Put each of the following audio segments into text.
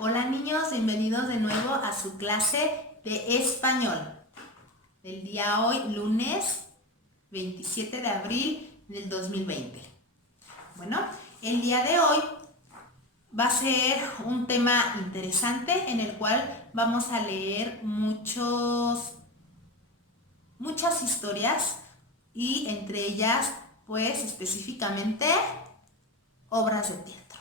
Hola niños, bienvenidos de nuevo a su clase de español. El día hoy, lunes 27 de abril del 2020. Bueno, el día de hoy va a ser un tema interesante en el cual vamos a leer muchas historias y entre ellas, pues específicamente, obras de teatro.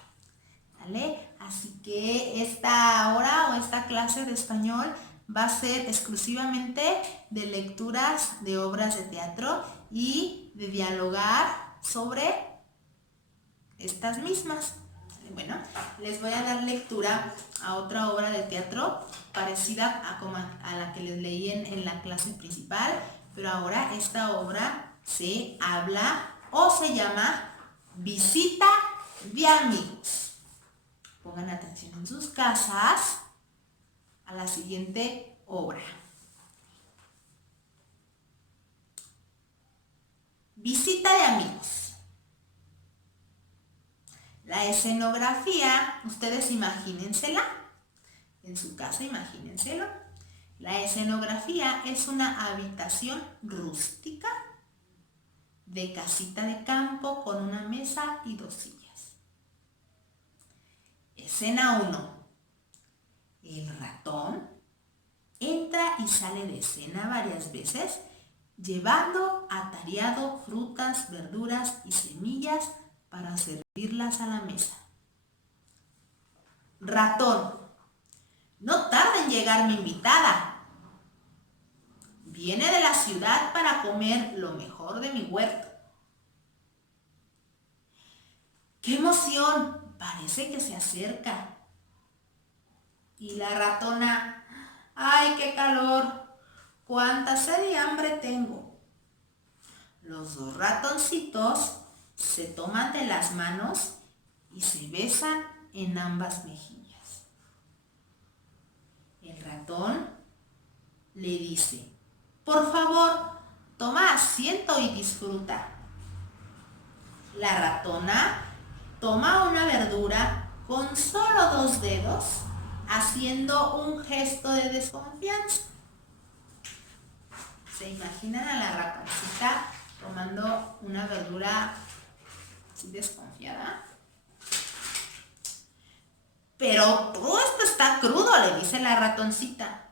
¿Vale? Así que esta hora o esta clase de español va a ser exclusivamente de lecturas de obras de teatro y de dialogar sobre estas mismas. Bueno, les voy a dar lectura a otra obra de teatro parecida a la que les leí en la clase principal, pero ahora esta obra se habla o se llama Visita de amigos. Pongan atención en sus casas a la siguiente obra. Visita de amigos. La escenografía, ustedes imagínensela, en su casa imagínenselo. La escenografía es una habitación rústica de casita de campo con una mesa y 2 sillas. Escena 1. El ratón entra y sale de escena varias veces, llevando atareado frutas, verduras y semillas para servirlas a la mesa. Ratón, no tarda en llegar mi invitada. Viene de la ciudad para comer lo mejor de mi huerto. ¡Qué emoción! Parece que se acerca. Y la ratona, ¡ay, qué calor! ¡Cuánta sed y hambre tengo! Los dos ratoncitos se toman de las manos y se besan en ambas mejillas. El ratón le dice, por favor, toma asiento y disfruta. La ratona toma una verdura con solo 2 dedos, haciendo un gesto de desconfianza. ¿Se imaginan a la ratoncita tomando una verdura así desconfiada? Pero todo esto está crudo, le dice la ratoncita.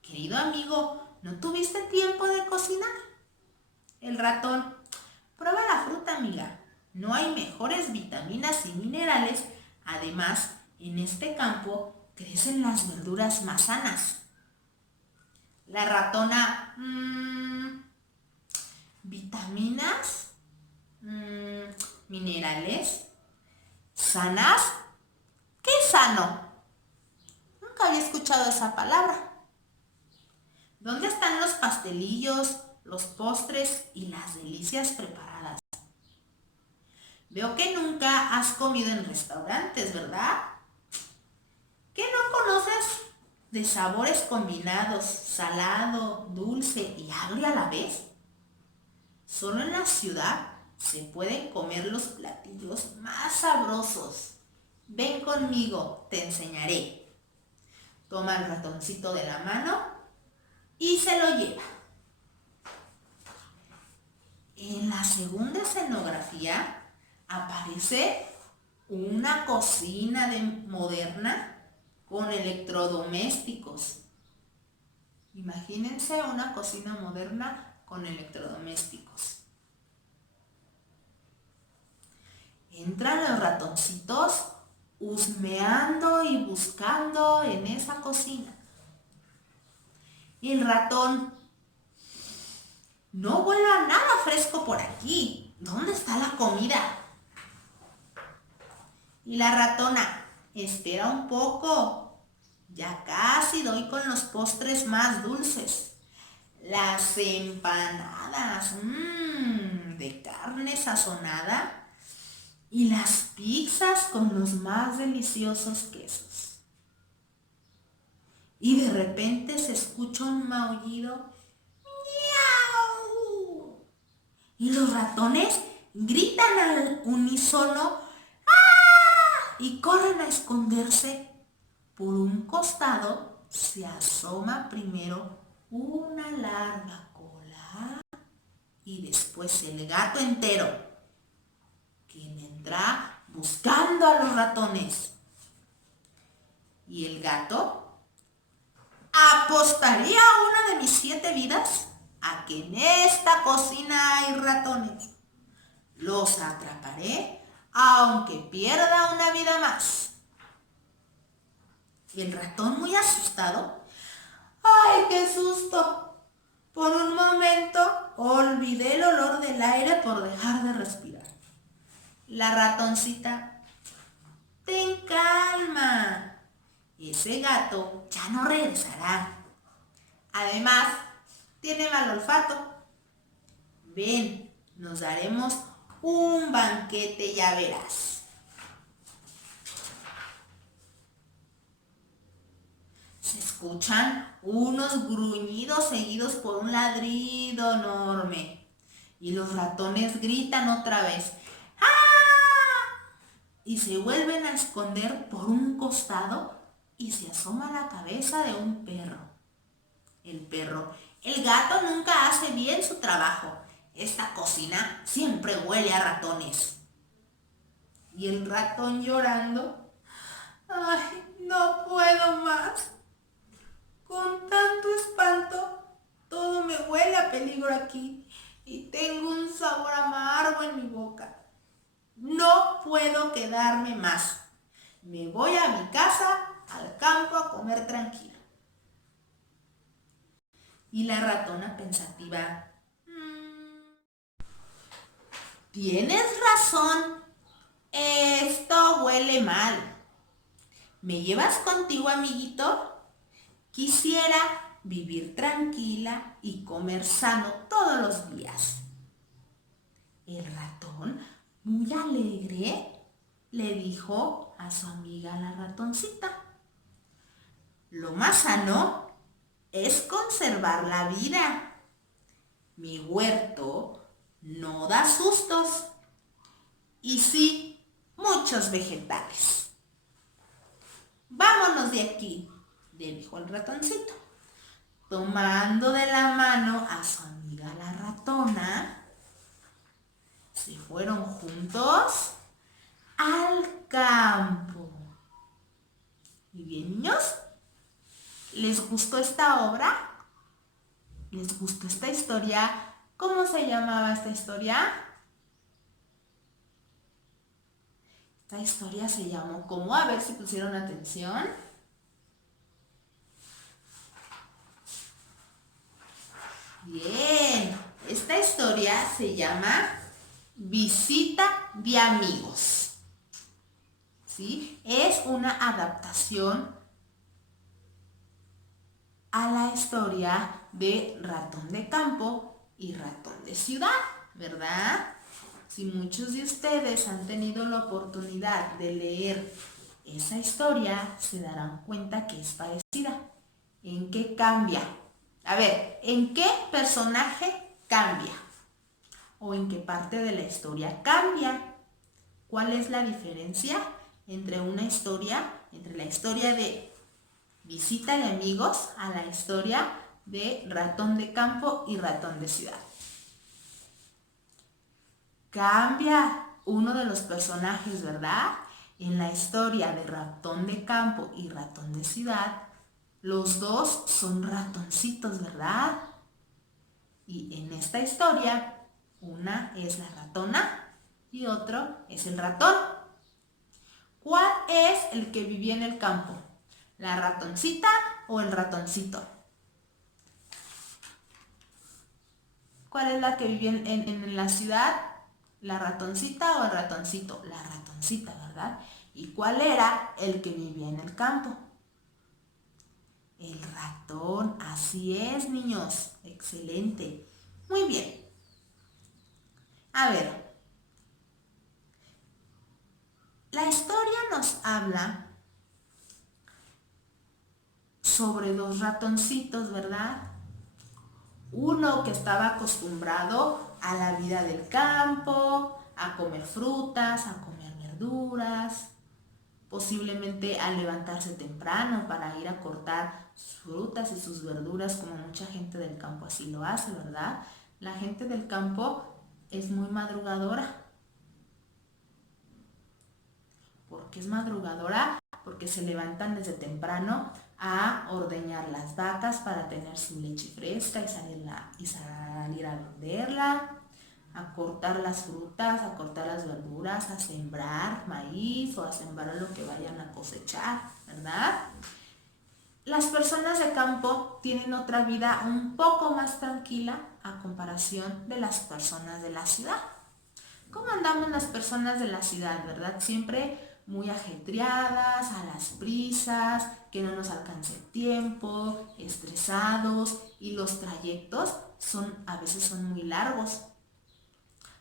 Querido amigo, ¿no tuviste tiempo de cocinar? El ratón, prueba la fruta, amiga. No hay mejores vitaminas y minerales. Además, en este campo crecen las verduras más sanas. La ratona, ¿vitaminas? ¿Minerales? ¿Sanas? ¿Qué es sano? Nunca había escuchado esa palabra. ¿Dónde están los pastelillos, los postres y las delicias preparadas? Veo que nunca has comido en restaurantes, ¿verdad? ¿Qué no conoces de sabores combinados, salado, dulce y agrio a la vez? Solo en la ciudad se pueden comer los platillos más sabrosos. Ven conmigo, te enseñaré. Toma el ratoncito de la mano y se lo lleva. En la segunda escenografía aparece una cocina moderna con electrodomésticos. Imagínense una cocina moderna con electrodomésticos. Entran los ratoncitos husmeando y buscando en esa cocina. El ratón, no huele a nada fresco por aquí. ¿Dónde está la comida? Y la ratona, espera un poco. Ya casi doy con los postres más dulces. Las empanadas de carne sazonada y las pizzas con los más deliciosos quesos. Y de repente se escucha un maullido. ¡Miau! Y los ratones gritan al unísono y corren a esconderse Por un costado se asoma primero una larga cola y después el gato entero, quien entra buscando a los ratones. Y el gato: apostaría una de mis 7 vidas a que en esta cocina hay ratones. Los atraparé aunque pierda una vida más. Y el ratón, muy asustado: ¡ay, qué susto! Por un momento olvidé el olor del aire por dejar de respirar. La ratoncita: ten calma, ese gato ya no regresará. Además, tiene mal olfato. Ven, nos daremos un banquete, ya verás. Se escuchan unos gruñidos seguidos por un ladrido enorme. Y los ratones gritan otra vez: ¡ah! Y se vuelven a esconder por un costado y se asoma la cabeza de un perro. El perro: el gato nunca hace bien su trabajo. Esta cocina siempre huele a ratones. Y el ratón, llorando: ¡ay, no puedo más! Con tanto espanto, todo me huele a peligro aquí y tengo un sabor amargo en mi boca. No puedo quedarme más. Me voy a mi casa, al campo, a comer tranquilo. Y la ratona, pensativa: tienes razón, esto huele mal. ¿Me llevas contigo, amiguito? Quisiera vivir tranquila y comer sano todos los días. El ratón, muy alegre, le dijo a su amiga la ratoncita: lo más sano es conservar la vida. Mi huerto no da sustos y sí, muchos vegetales. Vámonos de aquí, le dijo el ratoncito, tomando de la mano a su amiga la ratona. Se fueron juntos al campo. Y bien, niños, ¿les gustó esta obra? ¿Les gustó esta historia? ¿Cómo se llamaba esta historia? Esta historia se llamó ¿cómo? A ver si pusieron atención. Bien, esta historia se llama Visita de amigos. ¿Sí? Es una adaptación a la historia de Ratón de Campo y Ratón de Ciudad, ¿verdad? Si muchos de ustedes han tenido la oportunidad de leer esa historia, se darán cuenta que es parecida. ¿En qué cambia? A ver, ¿en qué personaje cambia? ¿O en qué parte de la historia cambia? ¿Cuál es la diferencia entre la historia de Visita de amigos a la historia de Ratón de Campo y Ratón de Ciudad? Cambia uno de los personajes, ¿verdad? En la historia de Ratón de Campo y Ratón de Ciudad, los dos son ratoncitos, ¿verdad? Y en esta historia, una es la ratona y otro es el ratón. ¿Cuál es el que vivía en el campo? ¿La ratoncita o el ratoncito? ¿Cuál es la que vivía en la ciudad? ¿La ratoncita o el ratoncito? La ratoncita, ¿verdad? ¿Y cuál era el que vivía en el campo? El ratón, así es, niños. Excelente. Muy bien. A ver, la historia nos habla sobre dos ratoncitos, ¿verdad? Uno que estaba acostumbrado a la vida del campo, a comer frutas, a comer verduras, posiblemente al levantarse temprano para ir a cortar sus frutas y sus verduras, como mucha gente del campo así lo hace, ¿verdad? La gente del campo es muy madrugadora. ¿Por qué es madrugadora? Porque se levantan desde temprano a ordeñar las vacas para tener su leche fresca y salir a venderla, a cortar las frutas, a cortar las verduras, a sembrar maíz o a sembrar lo que vayan a cosechar, ¿verdad? Las personas de campo tienen otra vida un poco más tranquila a comparación de las personas de la ciudad. ¿Cómo andamos las personas de la ciudad, verdad? Siempre muy ajetreadas, a las prisas, que no nos alcance el tiempo, estresados, y los trayectos a veces son muy largos.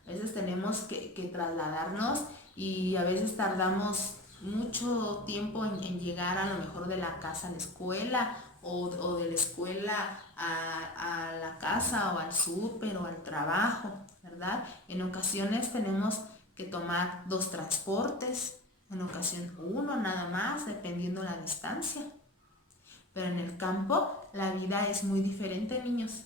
A veces tenemos que trasladarnos y a veces tardamos mucho tiempo en llegar a lo mejor de la casa a la escuela o de la escuela a la casa o al súper o al trabajo, ¿verdad? En ocasiones tenemos que tomar 2 transportes, en ocasión 1 nada más, dependiendo la distancia. Pero en el campo la vida es muy diferente, niños.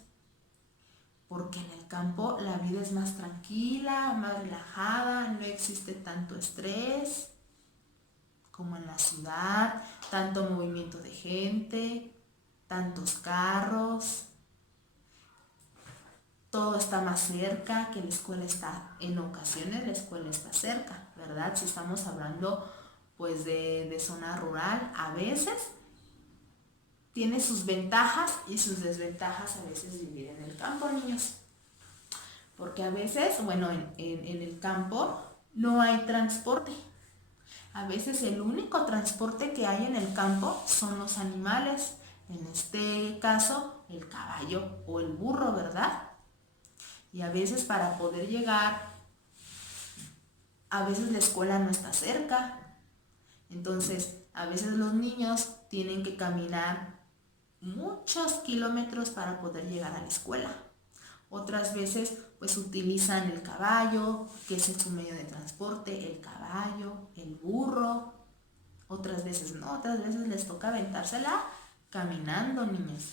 Porque en el campo la vida es más tranquila, más relajada, no existe tanto estrés como en la ciudad, tanto movimiento de gente, tantos carros, todo está más cerca, que la escuela está, en ocasiones la escuela está cerca, ¿verdad? Si estamos hablando pues de zona rural, a veces tiene sus ventajas y sus desventajas a veces vivir en el campo, niños. Porque a veces, bueno, en el campo no hay transporte. A veces el único transporte que hay en el campo son los animales. En este caso, el caballo o el burro, ¿verdad? Y a veces para poder llegar, a veces la escuela no está cerca. Entonces, a veces los niños tienen que caminar muchos kilómetros para poder llegar a la escuela. Otras veces pues utilizan el caballo, que ese es su medio de transporte, el caballo, el burro. Otras veces no, otras veces les toca aventársela caminando, niños.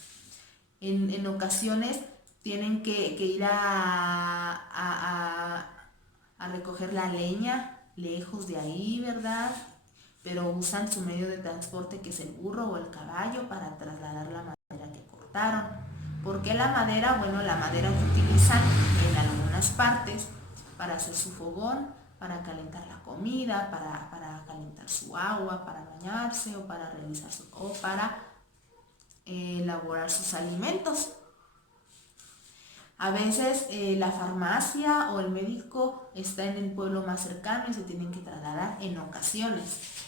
En ocasiones tienen que ir a recoger la leña lejos de ahí, ¿verdad? Pero usan su medio de transporte, que es el burro o el caballo, para trasladar la madera que cortaron. ¿Por qué la madera? Bueno, la madera que utilizan en algunas partes para hacer su fogón, para calentar la comida, para calentar su agua, para bañarse o para elaborar sus alimentos. A veces la farmacia o el médico está en el pueblo más cercano y se tienen que trasladar en ocasiones.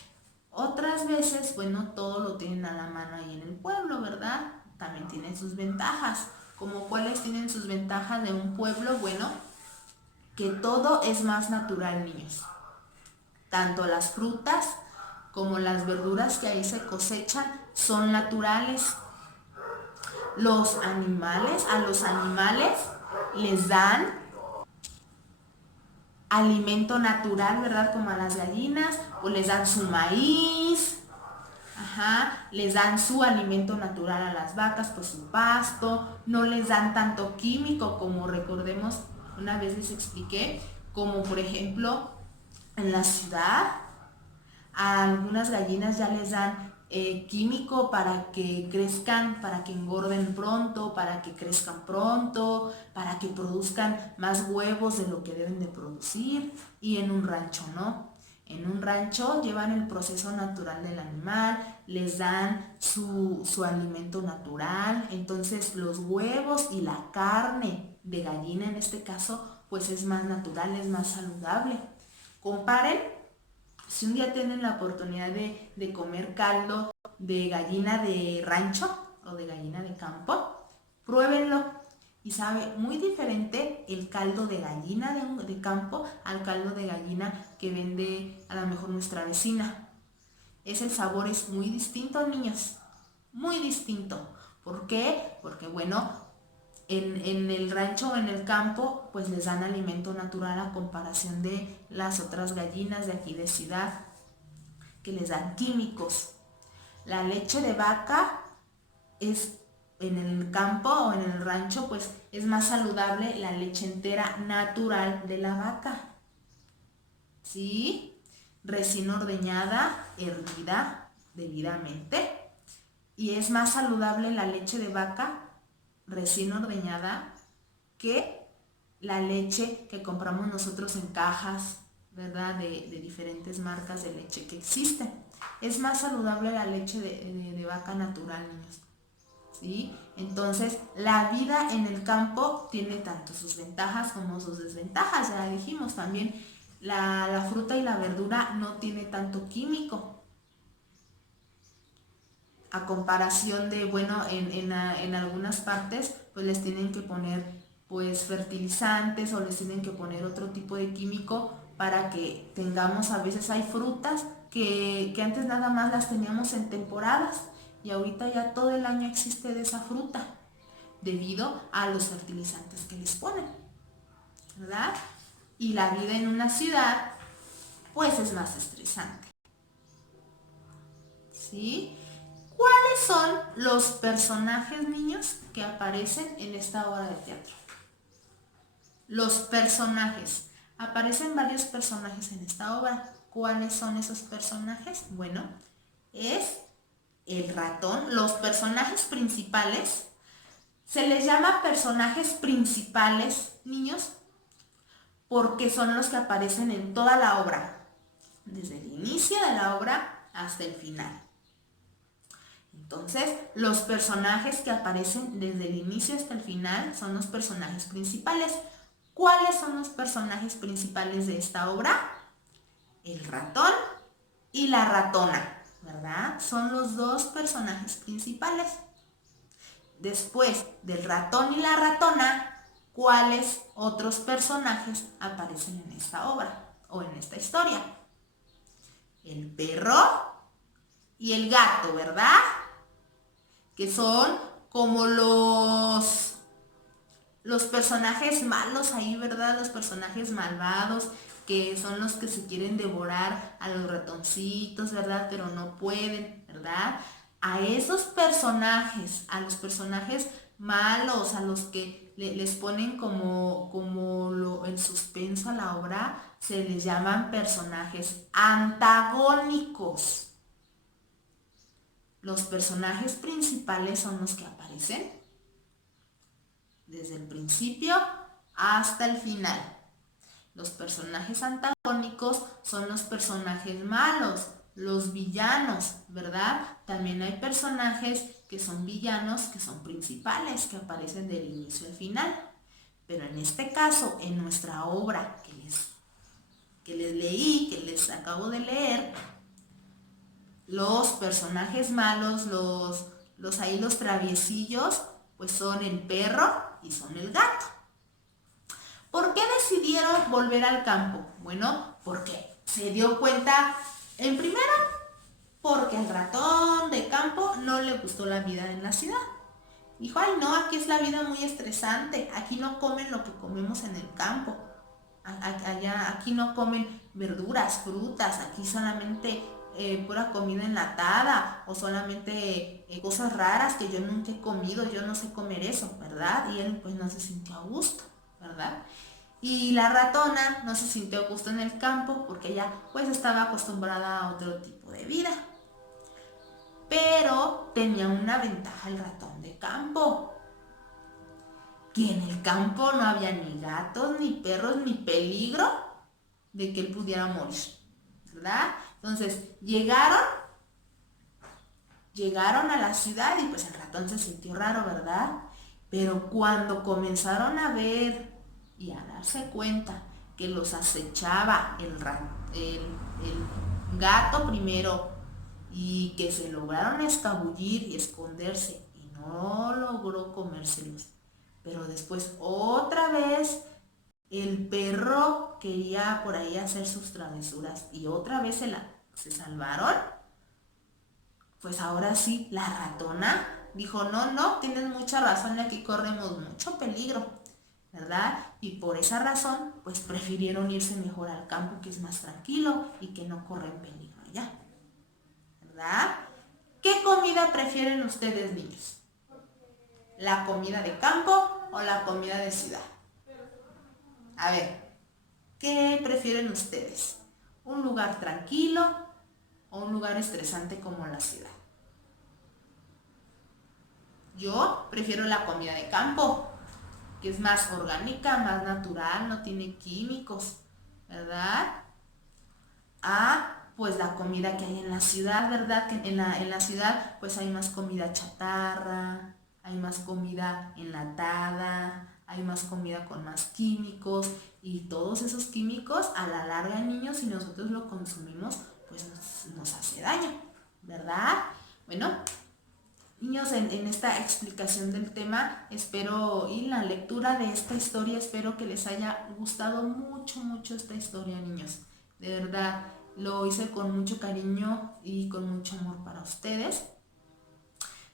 Otras veces, bueno, todo lo tienen a la mano ahí en el pueblo, ¿verdad? También tienen sus ventajas. ¿Como cuáles tienen sus ventajas de un pueblo? Bueno, que todo es más natural, niños. Tanto las frutas como las verduras que ahí se cosechan son naturales. A los animales les dan alimento natural, ¿verdad? Como a las gallinas, o les dan su maíz, les dan su alimento natural a las vacas, pues su pasto, no les dan tanto químico como recordemos, una vez les expliqué, como por ejemplo en la ciudad, a algunas gallinas ya les dan químico para que crezcan, para que engorden pronto, para que crezcan pronto, para que produzcan más huevos de lo que deben de producir, y en un rancho no. En un rancho llevan el proceso natural del animal, les dan su alimento natural, entonces los huevos y la carne de gallina en este caso pues es más natural, es más saludable. Comparen, si un día tienen la oportunidad de comer caldo de gallina de rancho o de gallina de campo, pruébenlo y sabe muy diferente el caldo de gallina de campo al caldo de gallina que vende a lo mejor nuestra vecina. El sabor es muy distinto, niños, muy distinto. ¿Por qué? Porque bueno, en el rancho o en el campo pues les dan alimento natural a comparación de las otras gallinas de aquí de ciudad, que les dan químicos. La leche de vaca es en el campo o en el rancho, pues es más saludable la leche entera natural de la vaca. ¿Sí? Recién ordeñada, hervida debidamente. Y es más saludable la leche de vaca recién ordeñada que la leche que compramos nosotros en cajas, ¿verdad? De diferentes marcas de leche que existen. Es más saludable la leche de vaca natural, niños. ¿Sí? Entonces, la vida en el campo tiene tanto sus ventajas como sus desventajas. Ya dijimos también, la fruta y la verdura no tiene tanto químico. A comparación de, bueno, en algunas partes, pues les tienen que poner pues fertilizantes o les tienen que poner otro tipo de químico para que tengamos, a veces hay frutas que antes nada más las teníamos en temporadas y ahorita ya todo el año existe de esa fruta debido a los fertilizantes que les ponen, ¿verdad? Y la vida en una ciudad pues es más estresante, ¿sí? ¿Cuáles son los personajes, niños, que aparecen en esta obra de teatro? Los personajes. Aparecen varios personajes en esta obra. ¿Cuáles son esos personajes? Bueno, es el ratón. Los personajes principales, se les llama personajes principales, niños, porque son los que aparecen en toda la obra, desde el inicio de la obra hasta el final. Entonces, los personajes que aparecen desde el inicio hasta el final son los personajes principales. ¿Cuáles son los personajes principales de esta obra? El ratón y la ratona, ¿verdad? Son los dos personajes principales. Después del ratón y la ratona, ¿cuáles otros personajes aparecen en esta obra o en esta historia? El perro y el gato, ¿verdad? Que son como los personajes malos ahí, ¿verdad? Los personajes malvados, que son los que se quieren devorar a los ratoncitos, ¿verdad? Pero no pueden, ¿verdad? A esos personajes, a los personajes malos, a los que les ponen como el suspenso a la obra, se les llaman personajes antagónicos. Los personajes principales son los que aparecen desde el principio hasta el final. Los personajes antagónicos son los personajes malos, los villanos, ¿verdad? También hay personajes que son villanos, que son principales, que aparecen del inicio al final. Pero en este caso, en nuestra obra que les leí, que les acabo de leer, los personajes malos, los traviesillos, pues son el perro y son el gato. ¿Por qué decidieron volver al campo? Bueno, porque se dio cuenta, en primero, porque al ratón de campo no le gustó la vida en la ciudad. Dijo, ay no, aquí es la vida muy estresante, aquí no comen lo que comemos en el campo. Aquí no comen verduras, frutas, aquí solamente pura comida enlatada o solamente cosas raras que yo nunca he comido, yo no sé comer eso, ¿verdad? Y él pues no se sintió a gusto, ¿verdad? Y la ratona no se sintió a gusto en el campo porque ella pues estaba acostumbrada a otro tipo de vida. Pero tenía una ventaja el ratón de campo, que en el campo no había ni gatos, ni perros, ni peligro de que él pudiera morir, ¿verdad? Entonces llegaron a la ciudad y pues el ratón se sintió raro, ¿verdad? Pero cuando comenzaron a ver y a darse cuenta que los acechaba el gato primero y que se lograron escabullir y esconderse y no logró comérselos, pero después otra vez el perro quería por ahí hacer sus travesuras y otra vez se salvaron, pues ahora sí, la ratona dijo, no, tienes mucha razón, aquí corremos mucho peligro, ¿verdad? Y por esa razón, pues prefirieron irse mejor al campo, que es más tranquilo y que no corren peligro allá. ¿verdad? ¿Qué comida prefieren ustedes, niños? ¿La comida de campo o la comida de ciudad? A ver, ¿qué prefieren ustedes? ¿Un lugar tranquilo o un lugar estresante como la ciudad? Yo prefiero la comida de campo, que es más orgánica, más natural, no tiene químicos, ¿verdad? Pues la comida que hay en la ciudad, ¿verdad? Que en la ciudad pues hay más comida chatarra, hay más comida enlatada, hay más comida con más químicos y todos esos químicos a la larga, niños, si nosotros lo consumimos, pues nos hace daño, ¿verdad? Bueno, niños, en esta explicación del tema, espero, y la lectura de esta historia, espero que les haya gustado mucho, mucho esta historia, niños. De verdad, lo hice con mucho cariño y con mucho amor para ustedes.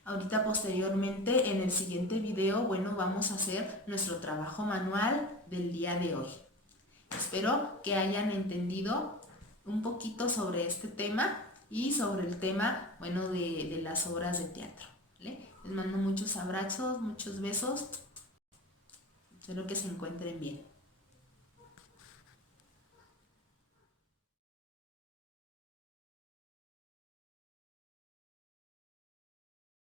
Ahorita posteriormente, en el siguiente video, bueno, vamos a hacer nuestro trabajo manual del día de hoy. Espero que hayan entendido un poquito sobre este tema y sobre el tema, bueno, de las obras de teatro. ¿Vale? Les mando muchos abrazos, muchos besos. Espero que se encuentren bien.